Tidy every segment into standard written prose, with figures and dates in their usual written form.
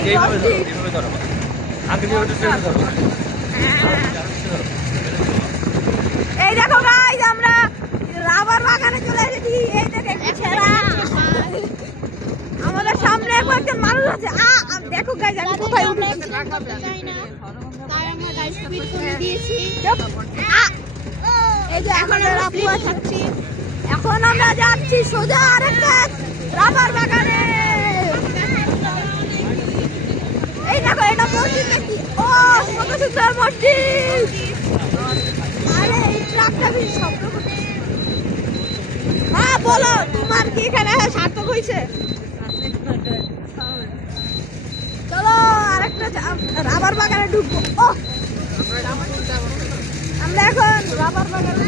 এই দেখো গাইস, আমরা রাবার বাগানে চলে এসেছি। এই দেখো ছেড়া, আমাদের সামনে একজন মানুষ আছে। দেখো গাইস, আমি কোথায় উঠেছি। এই যে এখন আমরা যাচ্ছি সোজা আরেকটা রাবার বাগানে। এই দেখো, এটা মসজিদ নাকি? ও, কত সুন্দর মসজিদ। আরে এই ট্রাকটা বেশ শব্দ করছে। হ্যাঁ বলো, তোমার কি এখানে সার্থক হয়েছে? চলো আরেকটা রাবার বাগানে ঢুকবো। ও, আমরা এখন রাবার বাগানে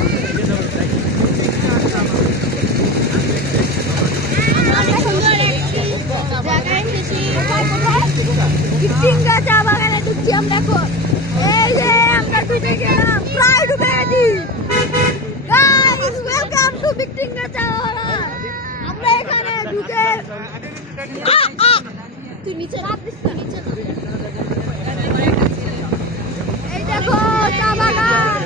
চা বাগানে ঢুকছি আমরা এখন। এই যে আমরা ঢুকে গেলাম, প্রায় ঢুকে গেছি। গাইস, ওয়েলকাম টু বিকটিঙ্গা চা বাগান। আমরা এখানে ঢুকে তুই নিচে নামিস, নিচে এই দেখো চা বাগান।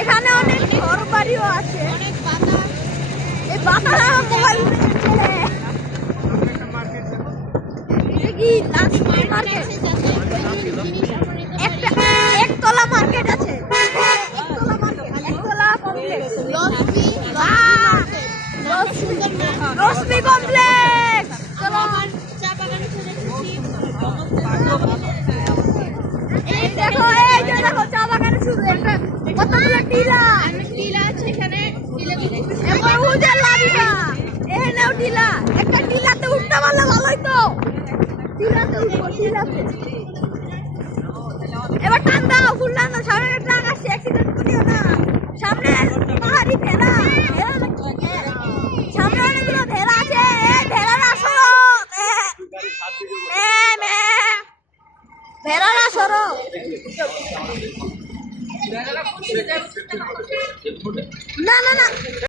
এখানে অনেক ঘর বাড়িও আছে, অনেক বাতাস। এই বাতাসে আমার মোবাইল চলে। কি মার্কেট? একতলা মার্কেট আছে, একতলা কমপ্লেক্স, রশ্মি কমপ্লেক্স। চলো আমার চা বাগানে চলে এসেছি। এই দেখো, এই যে দেখো চা বাগানে শুধু একটা কতগুলো টিলা আছে এখানে। এবার উঠে লাভিবা, এখানেও টিলা। একটা টিলাতে উঠতে পারলে ভালোই তো। টিলাতে উঠবো, টিলাতে। এবার টান দাও, ফুল টান দাও। সামনে ট্রাক আসছে, অ্যাক্সিডেন্ট করিও না। সামনে পাহাড়ি ভেড়া, সামনে অনেকগুলো ভেড়া আছে। ভেড়ারা সরো, ভেড়ারা সরো। না না না।